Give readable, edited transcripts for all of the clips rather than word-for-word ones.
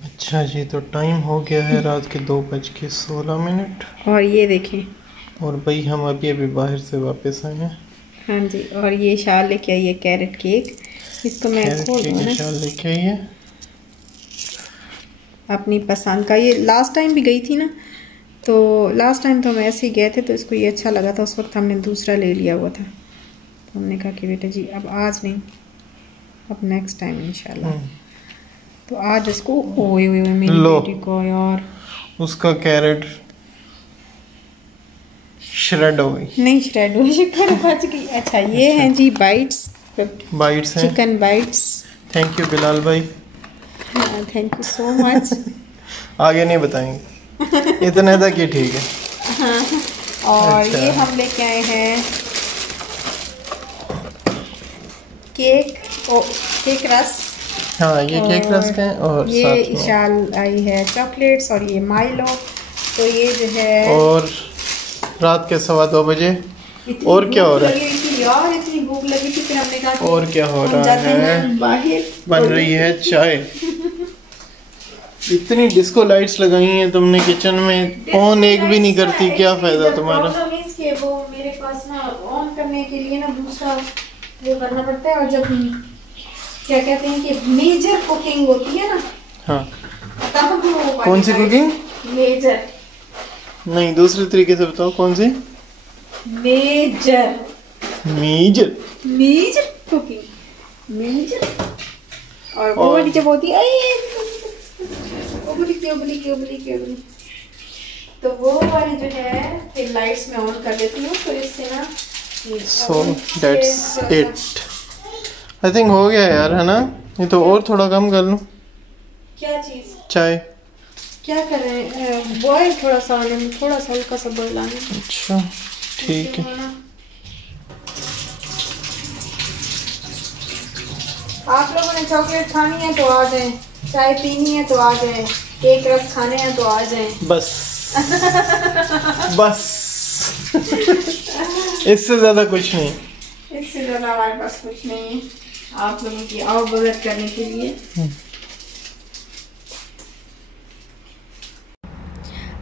अच्छा जी, तो टाइम हो गया है रात के 2:16। और ये देखें। और भाई हम अभी अभी बाहर से वापस आए हैं। हाँ जी, और ये शाल लेके आई है कैरेट केक। इसको मैं कैरेट खोल केक दूँ के ना शाल लेके आई है। अपनी पसंद का। ये लास्ट टाइम भी गई थी ना, तो लास्ट टाइम तो हम ऐसे ही गए थे, तो इसको ये अच्छा लगा था। उस वक्त हमने दूसरा ले लिया हुआ था, तो हमने कहा कि बेटा जी अब आज नहीं, अब नेक्स्ट टाइम इंशाल्लाह। तो आज इसको ओए ओए ओए मेरी लो, बेटी को यार, उसका कैरेट श्रेड हो गई। नहीं श्रेड हुई, शिकन बच गई। अच्छा ये अच्छा, हैं जी बाइट्स, बाइट्स हैं। Chicken bytes. Thank you Bilal भाई। हाँ थैंक यू सो मच। आगे नहीं बताएंगे, इतने तक ही ठीक है। और अच्छा, ये हम लेके आए हैं केक, ओ केक रस। हाँ ये केक रस और है और ये साथ में इशाल आई है चॉकलेट्स, और ये माइलो। तो ये जो है, और रात के 2:15 इतनी और क्या हो भूख रहा लगी है? हुई थी यार, इतनी भूख लगी थी, फिर हमने कहा कि और क्या हो हम रहा जाते है? हैं बाहर। बन रही है चाय। इतनी डिस्को लाइट्स लगाई हैं तुमने किचन में, ऑन एक भी नहीं करती, क्या फायदा तुम्हारा? वो मेरे पास ना ऑन करने के लिए ना दूसरा वो करना पड़ता है, और जब क्या कहते हैं कि मेजर कुकिंग होती है ना, हाँ, तब वो कौन सी कुकिंग? मेजर, नहीं, दूसरे तरीके से बताओ, कौन सी? Measure, measure. Measure cooking, measure. और वो वाली जब होती है उबली की उबली की उबली की उबली, तो वो वाली जो है फिर लाइट्स में ऑन कर देती हूँ, फिर इससे ना so that's it. I think हो गया यार, है ना? ये तो और थोड़ा कम कर लूँ। क्या चीज, चाय। क्या कर रहे हैं? बॉयल थोड़ा सा आने में, थोड़ा सा हल्का सा बॉयल आने में। अच्छा ठीक है। आप लोगों ने चॉकलेट खानी है तो आ जाएं, चाय पीनी है तो आ जाएं, केक रस खाने हैं तो आ जाएं। बस बस इससे ज्यादा कुछ नहीं। इससे ज़्यादा हमारे पास कुछ नहीं है आप लोगों की आवभगत करने के लिए।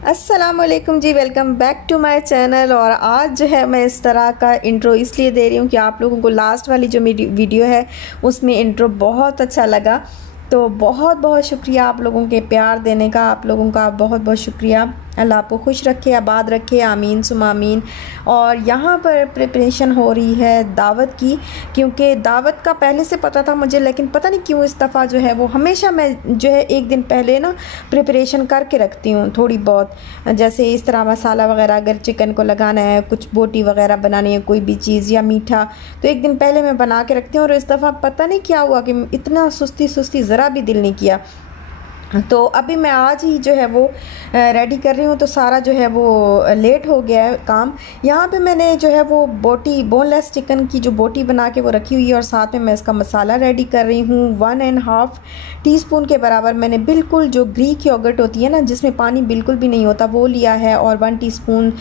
अस्सलामुअलैकुम जी, welcome back to my channel. और आज जो है मैं इस तरह का इंट्रो इसलिए दे रही हूँ कि आप लोगों को लास्ट वाली जो मेरी वीडियो है उसमें इंट्रो बहुत अच्छा लगा। तो बहुत बहुत शुक्रिया आप लोगों के प्यार देने का, आप लोगों का बहुत बहुत शुक्रिया। अल्लाह आपको खुश रखे, आबाद रखे, आमीन सुम आमीन। और यहाँ पर प्रिपरेशन हो रही है दावत की, क्योंकि दावत का पहले से पता था मुझे, लेकिन पता नहीं क्यों इस दफ़ा जो है वो हमेशा मैं जो है एक दिन पहले ना प्रिपरेशन करके रखती हूँ थोड़ी बहुत। जैसे इस तरह मसाला वगैरह अगर चिकन को लगाना है, कुछ बोटी वगैरह बनानी है, कोई भी चीज़ या मीठा, तो एक दिन पहले मैं बना के रखती हूँ। और इस दफ़ा पता नहीं क्या हुआ कि इतना सुस्ती सुस्ती ज़रा भी दिल नहीं किया। तो अभी मैं आज ही जो है वो रेडी कर रही हूँ, तो सारा जो है वो लेट हो गया है काम। यहाँ पे मैंने जो है वो बोटी, बोनलेस चिकन की जो बोटी बना के वो रखी हुई है, और साथ में मैं इसका मसाला रेडी कर रही हूँ। 1.5 टीस्पून के बराबर मैंने बिल्कुल जो ग्रीक योगर्ट होती है ना, जिसमें पानी बिल्कुल भी नहीं होता, वो लिया है। और 1 टीस्पून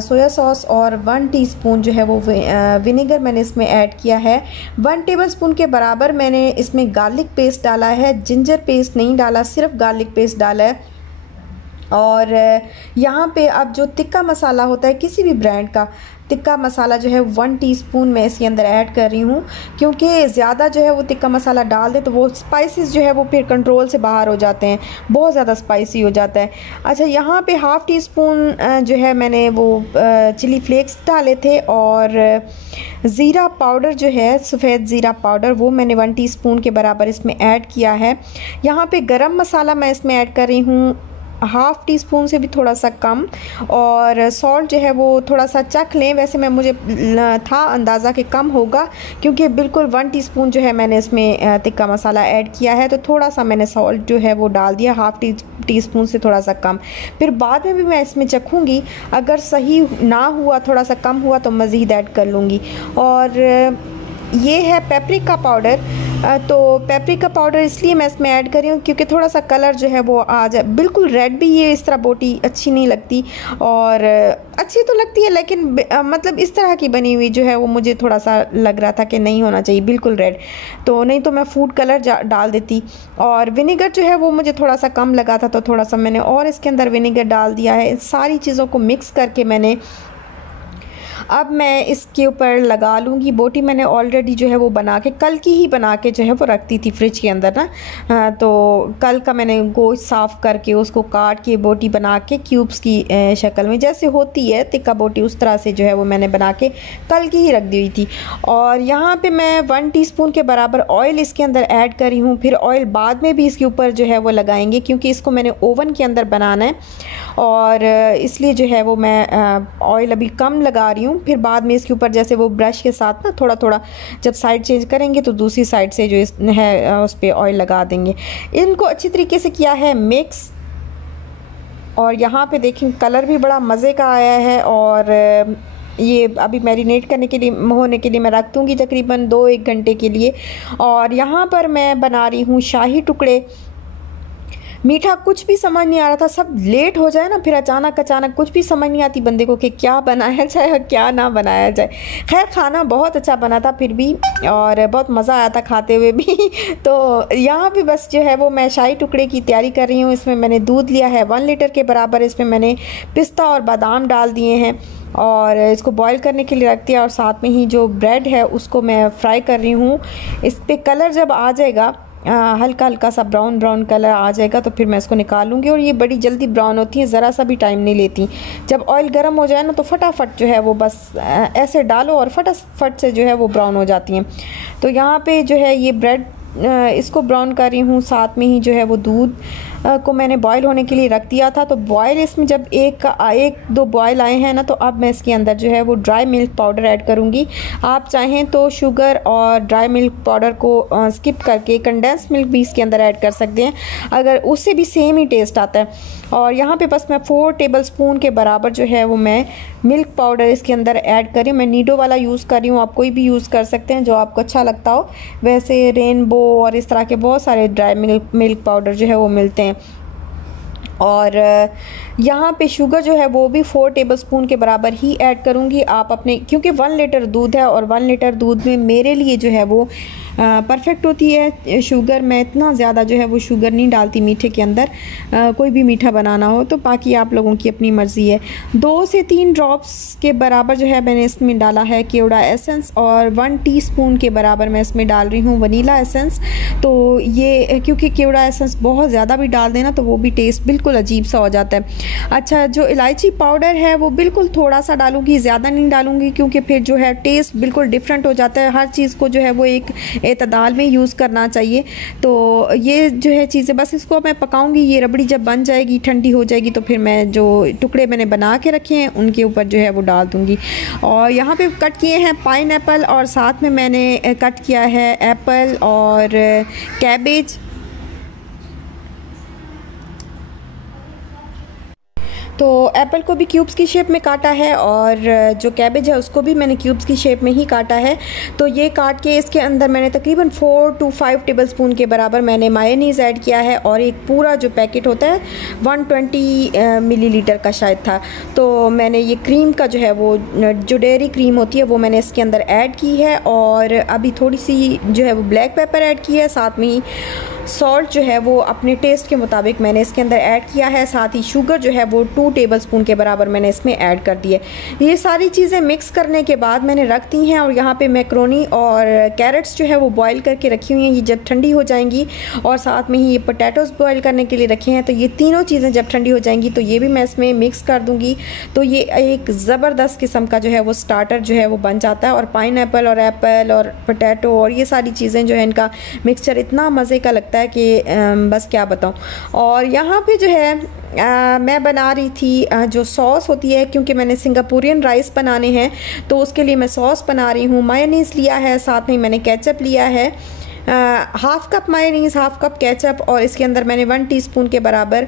सोया सॉस, और 1 टीस्पून जो है वो विनेगर मैंने इसमें ऐड किया है। 1 टेबलस्पून के बराबर मैंने इसमें गार्लिक पेस्ट डाला है, जिंजर पेस्ट नहीं डाला, सिर्फ गार्लिक पेस्ट डाला है। और यहाँ पे अब जो तिक्का मसाला होता है किसी भी ब्रांड का, तिक्का मसाला जो है 1 टीस्पून मैं इसके अंदर ऐड कर रही हूँ, क्योंकि ज़्यादा जो है वो तिक्का मसाला डाल दे तो वो स्पाइसेस जो है वो फिर कंट्रोल से बाहर हो जाते हैं, बहुत ज़्यादा स्पाइसी हो जाता है। अच्छा, यहाँ पे 1/2 टीस्पून जो है मैंने वो चिली फ्लेक्स डाले थे, और ज़ीरा पाउडर जो है, सफ़ेद ज़ीरा पाउडर, वो मैंने 1 टीस्पून के बराबर इसमें ऐड किया है। यहाँ पे गरम मसाला मैं इसमें ऐड कर रही हूँ 1/2 टीस्पून से भी थोड़ा सा कम। और सॉल्ट जो है वो थोड़ा सा चख लें, वैसे मैं मुझे था अंदाज़ा कि कम होगा, क्योंकि बिल्कुल 1 टीस्पून जो है मैंने इसमें तिक्का मसाला ऐड किया है, तो थोड़ा सा मैंने सॉल्ट जो है वो डाल दिया 1/2 टीस्पून से थोड़ा सा कम। फिर बाद में भी मैं इसमें चखूँगी, अगर सही ना हुआ, थोड़ा सा कम हुआ, तो मज़ीद ऐड कर लूँगी। और ये है पेपरिका पाउडर, तो पेपरिका पाउडर इसलिए मैं इसमें ऐड कर रही हूँ क्योंकि थोड़ा सा कलर जो है वो आ जाए। बिल्कुल रेड भी ये इस तरह बोटी अच्छी नहीं लगती, और अच्छी तो लगती है लेकिन मतलब इस तरह की बनी हुई जो है वो मुझे थोड़ा सा लग रहा था कि नहीं होना चाहिए बिल्कुल रेड, तो नहीं तो मैं फूड कलर डाल देती। और विनेगर जो है वो मुझे थोड़ा सा कम लगा था, तो थोड़ा सा मैंने और इसके अंदर विनेगर डाल दिया है। इन सारी चीज़ों को मिक्स करके मैंने अब मैं इसके ऊपर लगा लूँगी। बोटी मैंने ऑलरेडी जो है वो बना के कल की ही बना के जो है वो रखती थी फ्रिज के अंदर ना, तो कल का मैंने गोश्त साफ़ करके उसको काट के बोटी बना के क्यूब्स की शक्ल में जैसे होती है टिक्का बोटी, उस तरह से जो है वो मैंने बना के कल की ही रख दी हुई थी। और यहाँ पे मैं 1 टीस्पून के बराबर ऑयल इसके अंदर ऐड करी हूँ। फिर ऑयल बाद में भी इसके ऊपर जो है वो लगाएंगे क्योंकि इसको मैंने ओवन के अंदर बनाना है, और इसलिए जो है वो मैं ऑयल अभी कम लगा रही हूँ। फिर बाद में इसके ऊपर जैसे वो ब्रश के साथ ना थोड़ा थोड़ा जब साइड चेंज करेंगे तो दूसरी साइड से जो है उस पर ऑयल लगा देंगे। इनको अच्छी तरीके से किया है मिक्स, और यहाँ पे देखें कलर भी बड़ा मज़े का आया है। और ये अभी मैरिनेट करने के लिए होने के लिए मैं रख दूँगी तकरीबन 2-1 घंटे के लिए। और यहाँ पर मैं बना रही हूँ शाही टुकड़े। मीठा कुछ भी समझ नहीं आ रहा था, सब लेट हो जाए ना फिर अचानक कुछ भी समझ नहीं आती बंदे को कि क्या बनाया जाए और क्या ना बनाया जाए। खैर खाना बहुत अच्छा बना था फिर भी, और बहुत मज़ा आया था खाते हुए भी। तो यहाँ पे बस जो है वो मैं शाही टुकड़े की तैयारी कर रही हूँ। इसमें मैंने दूध लिया है 1 लीटर के बराबर, इसमें मैंने पिस्ता और बादाम डाल दिए हैं और इसको बॉईल करने के लिए रख दिया। और साथ में ही जो ब्रेड है उसको मैं फ्राई कर रही हूँ। इस पर कलर जब आ जाएगा हल्का हल्का सा ब्राउन कलर आ जाएगा तो फिर मैं इसको निकालूंगी। और ये बड़ी जल्दी ब्राउन होती हैं, ज़रा सा भी टाइम नहीं लेती। जब ऑयल गर्म हो जाए ना तो फटाफट जो है वो बस ऐसे डालो और फटाफट से जो है वो ब्राउन हो जाती हैं। तो यहाँ पे जो है ये ब्रेड इसको ब्राउन कर रही हूँ। साथ में ही जो है वो दूध को मैंने बॉईल होने के लिए रख दिया था। तो बॉईल इसमें जब एक दो बॉईल आए हैं ना, तो अब मैं इसके अंदर जो है वो ड्राई मिल्क पाउडर ऐड करूँगी। आप चाहें तो शुगर और ड्राई मिल्क पाउडर को स्किप करके कंडेंस मिल्क भी इसके अंदर ऐड कर सकते हैं, अगर उससे भी सेम ही टेस्ट आता है। और यहाँ पे बस मैं 4 टेबलस्पून के बराबर जो है वो मैं मिल्क पाउडर इसके अंदर ऐड कर रही हूँ। मैं नीडो वाला यूज़ कर रही हूँ, आप कोई भी यूज़ कर सकते हैं जो आपको अच्छा लगता हो। वैसे रेनबो और इस तरह के बहुत सारे ड्राई मिल्क पाउडर जो है वो मिलते हैं। और यहाँ पे शुगर जो है वो भी 4 टेबलस्पून के बराबर ही ऐड करूँगी। आप अपने, क्योंकि 1 लीटर दूध है और 1 लीटर दूध में मेरे लिए जो है वो परफेक्ट होती है शुगर। मैं इतना ज़्यादा जो है वो शुगर नहीं डालती मीठे के अंदर, कोई भी मीठा बनाना हो तो। बाकी आप लोगों की अपनी मर्ज़ी है। 2 से 3 ड्रॉप्स के बराबर जो है मैंने इसमें डाला है केवड़ा एसेंस, और 1 टीस्पून के बराबर मैं इसमें डाल रही हूँ वनीला एसेंस। तो ये क्योंकि केवड़ा एसेंस बहुत ज़्यादा भी डाल देना तो वो भी टेस्ट बिल्कुल अजीब सा हो जाता है। अच्छा, जो इलायची पाउडर है वो बिल्कुल थोड़ा सा डालूँगी, ज़्यादा नहीं डालूँगी, क्योंकि फिर जो है टेस्ट बिल्कुल डिफरेंट हो जाता है। हर चीज़ को जो है वो एक एतदाल में यूज़ करना चाहिए। तो ये जो है चीज़ें बस इसको मैं पकाऊंगी। ये रबड़ी जब बन जाएगी, ठंडी हो जाएगी, तो फिर मैं जो टुकड़े मैंने बना के रखे हैं उनके ऊपर जो है वो डाल दूंगी। और यहाँ पे कट किए हैं पाइनएप्पल, और साथ में मैंने कट किया है एप्पल और कैबेज। तो एप्पल को भी क्यूब्स की शेप में काटा है, और जो कैबेज है उसको भी मैंने क्यूब्स की शेप में ही काटा है। तो ये काट के इसके अंदर मैंने तकरीबन 4 to 5 टेबलस्पून के बराबर मैंने मायोनीज़ ऐड किया है, और एक पूरा जो पैकेट होता है 120 मिलीलीटर का शायद था। तो मैंने ये क्रीम का जो है वो जो डेयरी क्रीम होती है वो मैंने इसके अंदर ऐड की है, और अभी थोड़ी सी जो है वो ब्लैक पेपर ऐड की है। साथ में ही सॉल्ट जो है वो अपने टेस्ट के मुताबिक मैंने इसके अंदर ऐड किया है। साथ ही शुगर जो है वो 2 टेबलस्पून के बराबर मैंने इसमें ऐड कर दी है। ये सारी चीज़ें मिक्स करने के बाद मैंने रख दी हैं। और यहाँ पे मैक्रोनी और कैरेट्स जो है वो बॉईल करके रखी हुई हैं, ये जब ठंडी हो जाएंगी। और साथ में ही ये पोटैटोज़ बॉईल करने के लिए रखे हैं। तो ये तीनों चीज़ें जब ठंडी हो जाएंगी तो ये भी मैं इसमें मिक्स कर दूँगी। तो ये एक ज़बरदस्त किस्म का जो है वो स्टार्टर जो है वो बन जाता है। और पाइनएप्पल और एप्पल और पोटैटो और ये सारी चीज़ें जो है इनका मिक्सचर इतना मज़े का लगता है कि बस क्या बताऊँ। और यहाँ पे जो है मैं बना रही थी जो सॉस होती है, क्योंकि मैंने सिंगापुरियन राइस बनाने हैं तो उसके लिए मैं सॉस बना रही हूँ। मायोनीज़ लिया है, साथ में मैंने केचप लिया है, half cup mayonnaise, half cup ketchup और इसके अंदर मैंने 1 टीस्पून के बराबर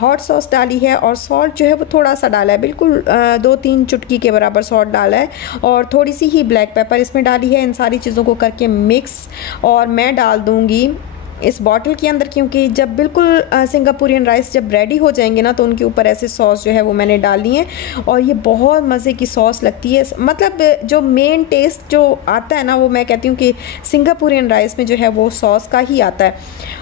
हॉट सॉस डाली है और सॉल्ट जो है वो थोड़ा सा डाला है, बिल्कुल 2-3 चुटकी के बराबर सॉल्ट डाला है और थोड़ी सी ही ब्लैक पेपर इसमें डाली है। इन सारी चीज़ों को करके मिक्स और मैं डाल दूँगी इस बॉटल के अंदर, क्योंकि जब बिल्कुल सिंगापुरियन राइस जब रेडी हो जाएंगे ना तो उनके ऊपर ऐसे सॉस जो है वो मैंने डालनी है और ये बहुत मज़े की सॉस लगती है। मतलब जो मेन टेस्ट जो आता है ना वो मैं कहती हूँ कि सिंगापुरियन राइस में जो है वो सॉस का ही आता है।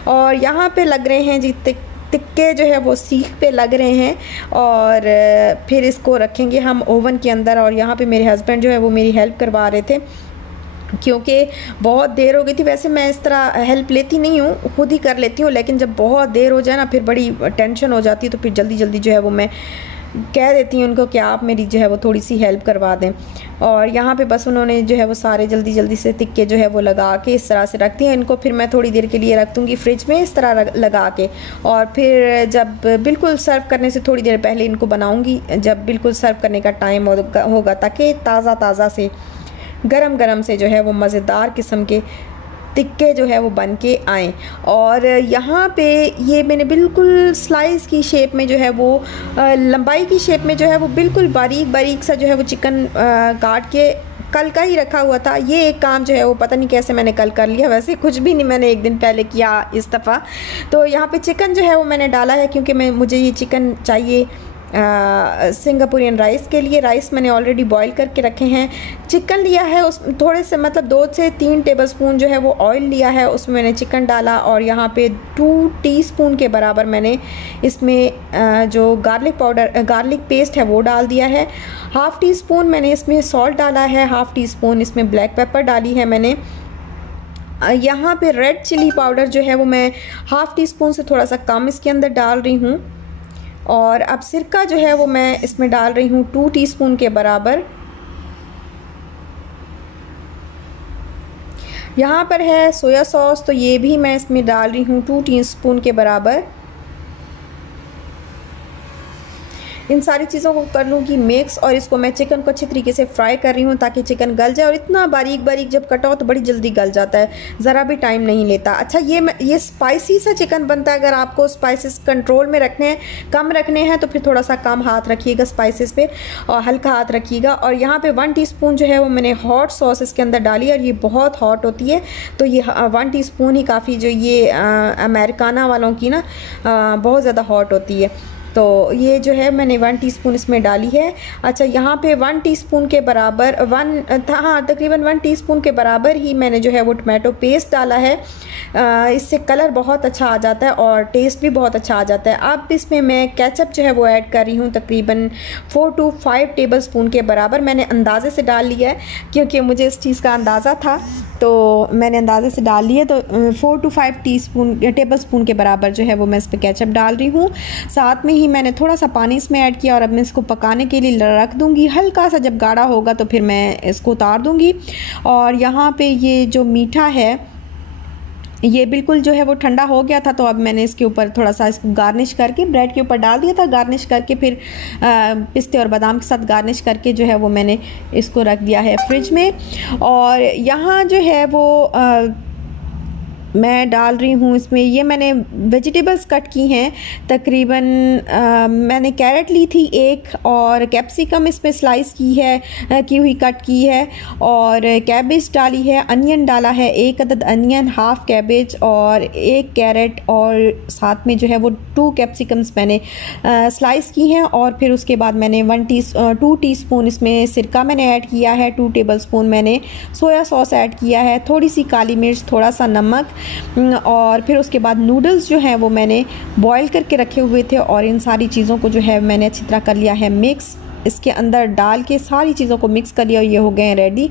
और यहाँ पे लग रहे हैं जी टिक्के जो है वो सीख पे लग रहे हैं और फिर इसको रखेंगे हम ओवन के अंदर। और यहाँ पे मेरे हस्बैंड जो है वो मेरी हेल्प करवा रहे थे क्योंकि बहुत देर हो गई थी। वैसे मैं इस तरह हेल्प लेती नहीं हूँ, खुद ही कर लेती हूँ, लेकिन जब बहुत देर हो जाए ना फिर बड़ी टेंशन हो जाती है, तो फिर जल्दी जल्दी जो है वो मैं कह देती हूँ उनको कि आप मेरी जो है वो थोड़ी सी हेल्प करवा दें। और यहाँ पे बस उन्होंने जो है वो सारे जल्दी जल्दी से टिक्के जो है वो लगा के इस तरह से रखती हैं। इनको फिर मैं थोड़ी देर के लिए रख दूँगी फ्रिज में इस तरह लगा के, और फिर जब बिल्कुल सर्व करने से थोड़ी देर पहले इनको बनाऊँगी, जब बिल्कुल सर्व करने का टाइम होगा, ताकि ताज़ा ताज़ा से गरम गरम से जो है वो मज़ेदार किस्म के टिक्के जो है वो बन के आएँ। और यहाँ पे ये मैंने बिल्कुल स्लाइस की शेप में जो है वो लंबाई की शेप में जो है वो बिल्कुल बारीक बारीक सा जो है वो चिकन काट के कल का ही रखा हुआ था। ये एक काम जो है वो पता नहीं कैसे मैंने कल कर लिया, वैसे कुछ भी नहीं मैंने एक दिन पहले किया इस दफ़ा। तो यहाँ पे चिकन जो है वो मैंने डाला है क्योंकि मुझे ये चिकन चाहिए सिंगापुरियन राइस के लिए। राइस मैंने ऑलरेडी बॉईल करके रखे हैं। चिकन लिया है, उस थोड़े से मतलब 2 से 3 टेबलस्पून जो है वो ऑयल लिया है, उसमें मैंने चिकन डाला और यहाँ पे 2 टीस्पून के बराबर मैंने इसमें जो गार्लिक पेस्ट है वो डाल दिया है। हाफ़ टी स्पून मैंने इसमें सॉल्ट डाला है, हाफ़ टी स्पून इसमें ब्लैक पेपर डाली है मैंने। यहाँ पे रेड चिली पाउडर जो है वो मैं हाफ़ टी स्पून से थोड़ा सा कम इसके अंदर डाल रही हूँ। और अब सिरका जो है वो मैं इसमें डाल रही हूँ 2 टीस्पून के बराबर। यहाँ पर है सोया सॉस, तो ये भी मैं इसमें डाल रही हूँ 2 टीस्पून के बराबर। इन सारी चीज़ों को कर लूँगी मिक्स और इसको मैं चिकन को अच्छी तरीके से फ्राई कर रही हूँ ताकि चिकन गल जाए। और इतना बारीक बारीक जब कटा हो तो बड़ी जल्दी गल जाता है, ज़रा भी टाइम नहीं लेता। अच्छा ये स्पाइसी सा चिकन बनता है। अगर आपको स्पाइसेस कंट्रोल में रखने हैं, कम रखने हैं, तो फिर थोड़ा सा कम हाथ रखिएगा स्पाइसेस पे और हल्का हाथ रखिएगा। और यहाँ पर 1 टीस्पून जो है वो मैंने हॉट सॉस इसके अंदर डाली और ये बहुत हॉट होती है, तो ये 1 टीस्पून ही काफ़ी, जो ये अमेरिकाना वालों की ना बहुत ज़्यादा हॉट होती है। तो ये जो है मैंने 1 टीस्पून इसमें डाली है। अच्छा, यहाँ पे 1 टीस्पून के बराबर तकरीबन 1 टीस्पून के बराबर ही मैंने जो है वो टमाटो पेस्ट डाला है। इससे कलर बहुत अच्छा आ जाता है और टेस्ट भी बहुत अच्छा आ जाता है। अब इसमें मैं केचप जो है वो ऐड कर रही हूँ तकरीबन 4 to 5 टेबलस्पून के बराबर। मैंने अंदाज़े से डाल लिया है क्योंकि मुझे इस चीज़ का अंदाज़ा था, तो मैंने अंदाज़े से डाल लिया। तो 4 to 5 टेबलस्पून के बराबर जो है वो मैं इस पर केचप डाल रही हूँ। साथ में ही मैंने थोड़ा सा पानी इसमें ऐड किया और अब मैं इसको पकाने के लिए रख दूँगी। हल्का सा जब गाढ़ा होगा तो फिर मैं इसको उतार दूँगी। और यहाँ पे ये जो मीठा है ये बिल्कुल जो है वो ठंडा हो गया था, तो अब मैंने इसके ऊपर थोड़ा सा इसको गार्निश करके ब्रेड के ऊपर डाल दिया था। गार्निश करके फिर पिस्ते और बादाम के साथ गार्निश करके जो है वो मैंने इसको रख दिया है फ्रिज में। और यहाँ जो है वो मैं डाल रही हूँ इसमें, ये मैंने वेजिटेबल्स कट की हैं तकरीबन। मैंने कैरेट ली थी 1 और कैप्सिकम इसमें स्लाइस की हुई कट की है और कैबेज डाली है, अनियन डाला है 1 अदद अनियन, हाफ़ कैबेज और 1 कैरेट और साथ में जो है वो 2 कैप्सिकम्स मैंने स्लाइस की हैं। और फिर उसके बाद मैंने 2 टीस्पून इसमें सिरका मैंने ऐड किया है, 2 टेबलस्पून मैंने सोया सॉस ऐड किया है, थोड़ी सी काली मिर्च, थोड़ा सा नमक। और फिर उसके बाद नूडल्स जो हैं वो मैंने बॉईल करके रखे हुए थे और इन सारी चीज़ों को जो है मैंने अच्छी तरह कर लिया है मिक्स। इसके अंदर डाल के सारी चीज़ों को मिक्स कर लिया और ये हो गए हैं रेडी।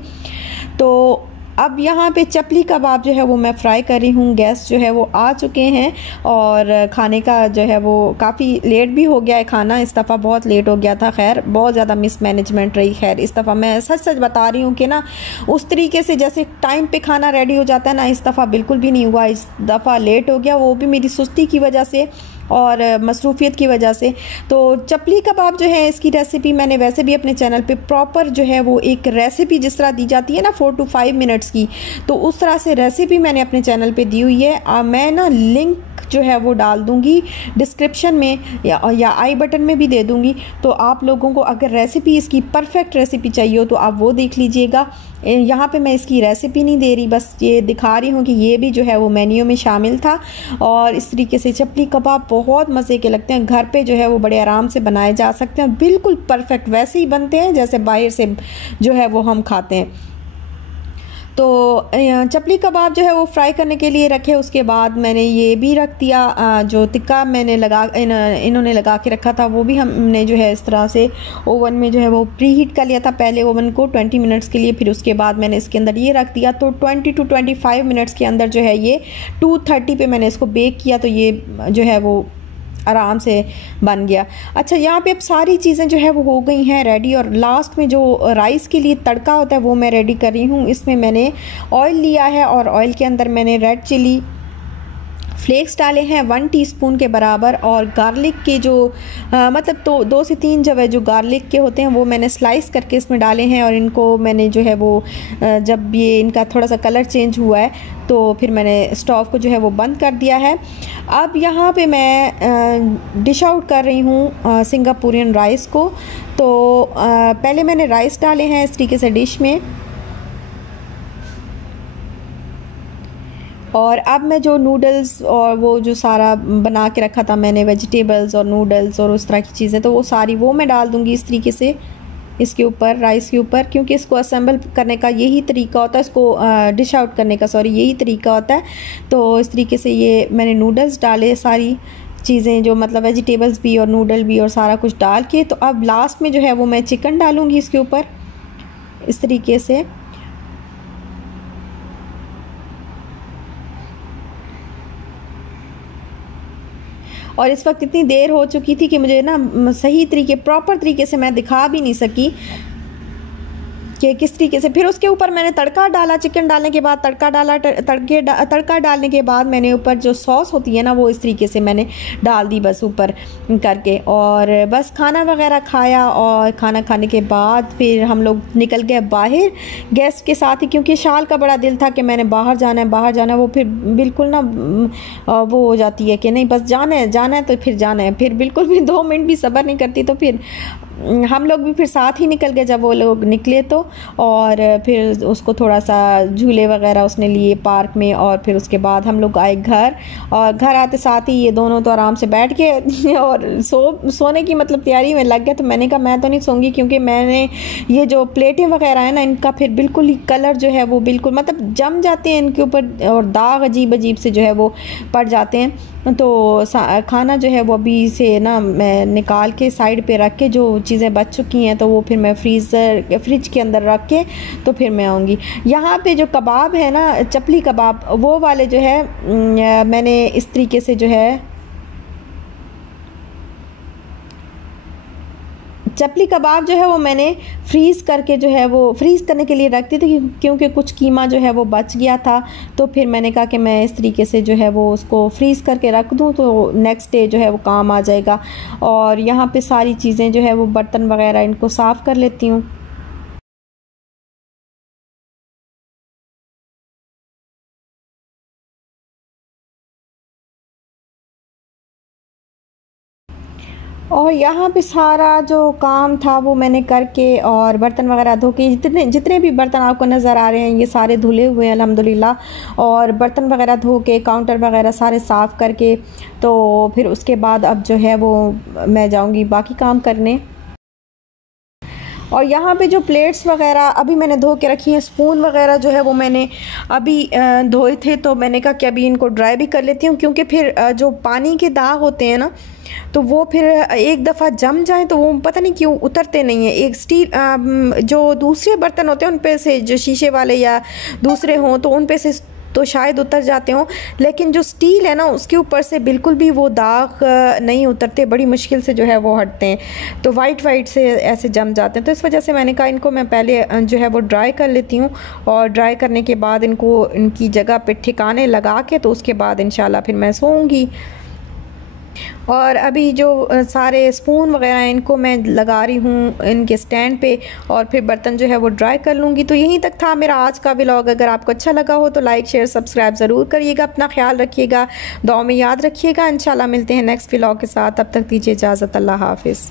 तो अब यहाँ पे चपली कबाब जो है वो मैं फ्राई कर रही हूँ। गैस जो है वो आ चुके हैं और खाने का जो है वो काफ़ी लेट भी हो गया है खाना, इस दफ़ा बहुत लेट हो गया था। खैर बहुत ज़्यादा मिसमैनेजमेंट रही। खैर इस दफ़ा मैं सच बता रही हूँ कि ना उस तरीके से जैसे टाइम पे खाना रेडी हो जाता है ना, इस दफ़ा बिल्कुल भी नहीं हुआ। इस दफ़ा लेट हो गया, वो भी मेरी सुस्ती की वजह से। और मसरूफियत की वजह से। तो चपली कबाब जो है इसकी रेसिपी मैंने वैसे भी अपने चैनल पे प्रॉपर जो है वो एक रेसिपी जिस तरह दी जाती है ना 4 to 5 मिनट्स की, तो उस तरह से रेसिपी मैंने अपने चैनल पे दी हुई है। मैं ना लिंक जो है वो डाल दूँगी डिस्क्रिप्शन में या आई बटन में भी दे दूँगी। तो आप लोगों को अगर रेसिपी इसकी परफेक्ट रेसिपी चाहिए हो तो आप वो देख लीजिएगा। यहाँ पे मैं इसकी रेसिपी नहीं दे रही, बस ये दिखा रही हूँ कि ये भी जो है वो मेन्यू में शामिल था। और इस तरीके से चपली कबाब बहुत मज़े के लगते हैं, घर पे जो है वो बड़े आराम से बनाए जा सकते हैं, बिल्कुल परफेक्ट वैसे ही बनते हैं जैसे बाहर से जो है वो हम खाते हैं। तो चपली कबाब जो है वो फ्राई करने के लिए रखे। उसके बाद मैंने ये भी रख दिया, जो टिक्का मैंने इन्होंने लगा के रखा था वो भी हमने जो है इस तरह से ओवन में जो है वो प्री हीट कर लिया था पहले ओवन को 20 मिनट्स के लिए। फिर उसके बाद मैंने इसके अंदर ये रख दिया, तो 20 to 25 मिनट्स के अंदर जो है ये 230 पे मैंने इसको बेक किया, तो ये जो है वो आराम से बन गया। अच्छा, यहाँ पे अब सारी चीज़ें जो है वो हो गई हैं रेडी, और लास्ट में जो राइस के लिए तड़का होता है वो मैं रेडी कर रही हूँ। इसमें मैंने ऑयल लिया है और ऑयल के अंदर मैंने रेड चिली फ्लेक्स डाले हैं 1 टीस्पून के बराबर, और गार्लिक के जो मतलब तो 2 से 3 जब है जो गार्लिक के होते हैं वो मैंने स्लाइस करके इसमें डाले हैं। और इनको मैंने जो है वो जब ये इनका थोड़ा सा कलर चेंज हुआ है तो फिर मैंने स्टोव को जो है वो बंद कर दिया है। अब यहाँ पे मैं डिश आउट कर रही हूँ सिंगापुरियन राइस को। तो पहले मैंने राइस डाले हैं इस तरीके से डिश में, और अब मैं जो नूडल्स और वो जो सारा बना के रखा था मैंने वेजिटेबल्स और नूडल्स और उस तरह की चीज़ें, तो वो सारी वो मैं डाल दूँगी इस तरीके से इसके ऊपर, राइस के ऊपर, क्योंकि इसको असेंबल करने का यही तरीका होता है, इसको डिश आउट करने का यही तरीका होता है। तो इस तरीके से ये मैंने नूडल्स डाले, सारी चीज़ें जो मतलब वेजिटेबल्स भी और नूडल भी और सारा कुछ डाल के। तो अब लास्ट में जो है वो मैं चिकन डालूँगी इसके ऊपर इस तरीके से। और इस वक्त इतनी देर हो चुकी थी कि मुझे ना सही तरीके प्रॉपर तरीके से मैं दिखा भी नहीं सकी कि किस तरीके से। फिर उसके ऊपर मैंने तड़का डाला, चिकन डालने के बाद तड़का डाला, तड़का डालने के बाद मैंने ऊपर जो सॉस होती है ना वो इस तरीके से मैंने डाल दी बस ऊपर करके, और बस खाना वगैरह खाया। और खाना खाने के बाद फिर हम लोग निकल गए बाहर गेस्ट के साथ ही, क्योंकि शाल का बड़ा दिल था कि मैंने बाहर जाना है। वो फिर बिल्कुल ना वो हो जाती है कि नहीं बस जाना है तो फिर जाना है, फिर बिल्कुल भी 2 मिनट भी सब्र नहीं करती। तो फिर हम लोग भी फिर साथ ही निकल गए जब वो लोग निकले तो, और फिर उसको थोड़ा सा झूले वगैरह उसने लिए पार्क में, और फिर उसके बाद हम लोग आए घर। और घर आते साथ ही ये दोनों तो आराम से बैठ गए और सोने की मतलब तैयारी में लग गए। तो मैंने कहा मैं तो नहीं सोऊंगी, क्योंकि मैंने ये जो प्लेटें वगैरह है ना इनका फिर बिल्कुल ही कलर जो है वो बिल्कुल मतलब जम जाते हैं इनके ऊपर, और दाग अजीब अजीब से जो है वो पड़ जाते हैं। तो खाना जो है वो अभी से ना मैं निकाल के साइड पे रख के, जो चीज़ें बच चुकी हैं तो वो फिर मैं फ्रिज के अंदर रख के तो फिर मैं आऊँगी। यहाँ पे जो कबाब है ना चपली कबाब वो वाले जो है मैंने इस तरीके से जो है चपली कबाब जो है वो मैंने फ्रीज़ करके जो है वो फ्रीज़ करने के लिए रखती थी, क्योंकि कुछ कीमा जो है वो बच गया था। तो फिर मैंने कहा कि मैं इस तरीके से जो है वो उसको फ्रीज़ करके रख दूं तो नेक्स्ट डे जो है वो काम आ जाएगा। और यहाँ पे सारी चीज़ें जो है वो बर्तन वगैरह इनको साफ़ कर लेती हूँ। और यहाँ पे सारा जो काम था वो मैंने करके और बर्तन वगैरह धो के, जितने भी बर्तन आपको नज़र आ रहे हैं ये सारे धुले हुए हैं अल्हम्दुलिल्लाह। और बर्तन वगैरह धो के काउंटर वगैरह सारे साफ़ करके तो फिर उसके बाद अब जो है वो मैं जाऊँगी बाकी काम करने। और यहाँ पे जो प्लेट्स वगैरह अभी मैंने धो के रखी हैं, स्पून वगैरह जो है वो मैंने अभी धोए थे, तो मैंने कहा कि अभी इनको ड्राई भी कर लेती हूँ, क्योंकि फिर जो पानी के दाग होते हैं ना तो वो फिर एक दफ़ा जम जाए तो वो पता नहीं क्यों उतरते नहीं हैं। एक स्टील जो दूसरे बर्तन होते हैं उन पे से, जो शीशे वाले या दूसरे हों तो उन पे से तो शायद उतर जाते हों, लेकिन जो स्टील है ना उसके ऊपर से बिल्कुल भी वो दाग नहीं उतरते, बड़ी मुश्किल से जो है वो हटते हैं, तो वाइट से ऐसे जम जाते हैं। तो इस वजह से मैंने कहा इनको मैं पहले जो है वो ड्राई कर लेती हूँ, और ड्राई करने के बाद इनको इनकी जगह पे ठिकाने लगा के तो उसके बाद इंशाल्लाह फिर मैं सोऊंगी। और अभी जो सारे स्पून वगैरह इनको मैं लगा रही हूँ इनके स्टैंड पे, और फिर बर्तन जो है वो ड्राई कर लूँगी। तो यहीं तक था मेरा आज का व्लॉग। अगर आपको अच्छा लगा हो तो लाइक शेयर सब्सक्राइब ज़रूर करिएगा। अपना ख्याल रखिएगा, दुआ में याद रखिएगा। इंशाल्लाह मिलते हैं नेक्स्ट व्लॉग के साथ। तब तक दीजिए इजाज़त। अल्लाह हाफिज़।